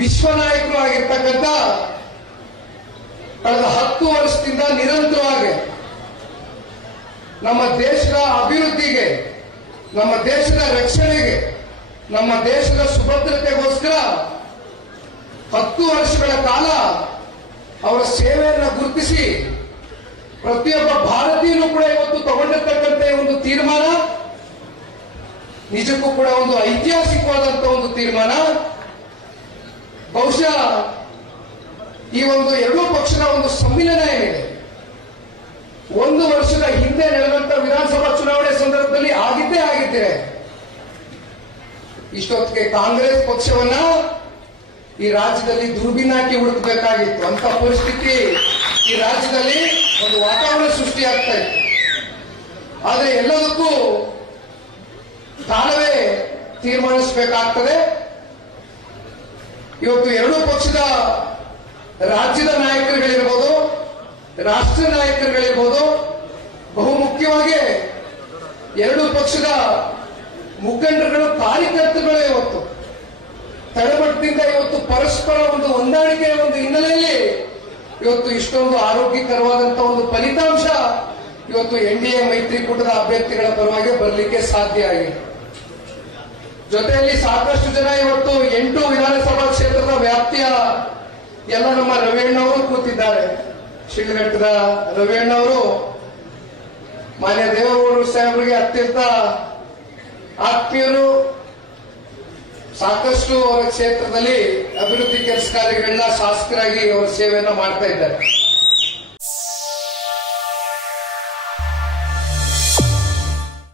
ವಿಶ್ವ ನಾಯಕರು ಆಗಿರ್ತಕ್ಕಂಥ ಕಳೆದ 10 ವರ್ಷದಿಂದ ನಿರಂತರವಾಗಿ ನಮ್ಮ ದೇಶದ ಅಭಿವೃದ್ಧಿಗೆ, ನಮ್ಮ ದೇಶದ ರಕ್ಷಣೆಗೆ, ನಮ್ಮ ದೇಶದ ಸುಭದ್ರತೆಗೋಸ್ಕರ 10 ವರ್ಷಗಳ ಕಾಲ ಅವರ ಸೇವೆಯನ್ನು ಗುರುತಿಸಿ ಪ್ರತಿಯೊಬ್ಬ ಭಾರತೀಯನು ಕೂಡ ಇವತ್ತು ತಗೊಂಡಿರ್ತಕ್ಕಂಥ ಒಂದು ತೀರ್ಮಾನ ನಿಜಕ್ಕೂ ಕೂಡ ಒಂದು ಐತಿಹಾಸಿಕವಾದಂತಹ ಒಂದು ತೀರ್ಮಾನ. ಬಹುಶಃ ಈ ಒಂದು ಎರಡೂ ಪಕ್ಷದ ಒಂದು ಸಮ್ಮಿಲನ ಏನಿದೆ, 1 ವರ್ಷದ ಹಿಂದೆ ನಡೆದಂತ ವಿಧಾನಸಭಾ ಚುನಾವಣೆ ಸಂದರ್ಭದಲ್ಲಿ ಆಗಿದ್ದೇ ಇಷ್ಟೊತ್ತಿಗೆ ಕಾಂಗ್ರೆಸ್ ಪಕ್ಷವನ್ನ ಈ ರಾಜ್ಯದಲ್ಲಿ ದುರ್ಬಿನ್ನಾಕಿ ಹುಡುಕಬೇಕಾಗಿತ್ತು. ಅಂತ ಪರಿಸ್ಥಿತಿ ಈ ರಾಜ್ಯದಲ್ಲಿ ಒಂದು ವಾತಾವರಣ ಸೃಷ್ಟಿಯಾಗ್ತಾ ಇತ್ತು. ಆದ್ರೆ ಎಲ್ಲದಕ್ಕೂ ಕಾಲವೇ ತೀರ್ಮಾನಿಸಬೇಕಾಗ್ತದೆ. ಇವತ್ತು ಎರಡೂ ಪಕ್ಷದ ರಾಜ್ಯದ ನಾಯಕರುಗಳಿರ್ಬೋದು, ರಾಷ್ಟ್ರ ನಾಯಕರುಗಳಿರ್ಬೋದು, ಬಹುಮುಖ್ಯವಾಗಿ ಎರಡೂ ಪಕ್ಷದ ಮುಖಂಡರುಗಳು, ಕಾರ್ಯಕರ್ತರುಗಳು ಇವತ್ತು ತಳಮಟ್ಟದಿಂದ ಇವತ್ತು ಪರಸ್ಪರ ಒಂದು ಹೊಂದಾಣಿಕೆಯ ಒಂದು ಹಿನ್ನೆಲೆಯಲ್ಲಿ ಇವತ್ತು ಇಷ್ಟೊಂದು ಆರೋಗ್ಯಕರವಾದಂತಹ ಒಂದು ಫಲಿತಾಂಶ ಇವತ್ತು ಎನ್ಡಿಎ ಮೈತ್ರಿಕೂಟದ ಅಭ್ಯರ್ಥಿಗಳ ಪರವಾಗಿ ಬರಲಿಕ್ಕೆ ಸಾಧ್ಯ ಆಗಿದೆ. ಜೊತೆಯಲ್ಲಿ ಸಾಕಷ್ಟು ಜನ ಇವತ್ತು 8 ವಿಧಾನಸಭಾ ಕ್ಷೇತ್ರದ ವ್ಯಾಪ್ತಿಯ ಎಲ್ಲ ನಮ್ಮ ರವಿಯಣ್ಣವರು ಕೂತಿದ್ದಾರೆ. ಶಿಡ್ಲಘಟ್ಟದ ರವಿಯಣ್ಣವರು ಮಾನ್ಯ ದೇವೇಗೌಡರು ಸಾಹೇಬರಿಗೆ ಅತ್ಯಂತ ಆತ್ಮೀಯರು. ಸಾಕಷ್ಟು ಅವರ ಕ್ಷೇತ್ರದಲ್ಲಿ ಅಭಿವೃದ್ಧಿ ಕೆಲಸ ಕಾರ್ಯಗಳನ್ನ ಶಾಸಕರಾಗಿ ಅವರ ಸೇವೆಯನ್ನ ಮಾಡ್ತಾ ಇದ್ದಾರೆ.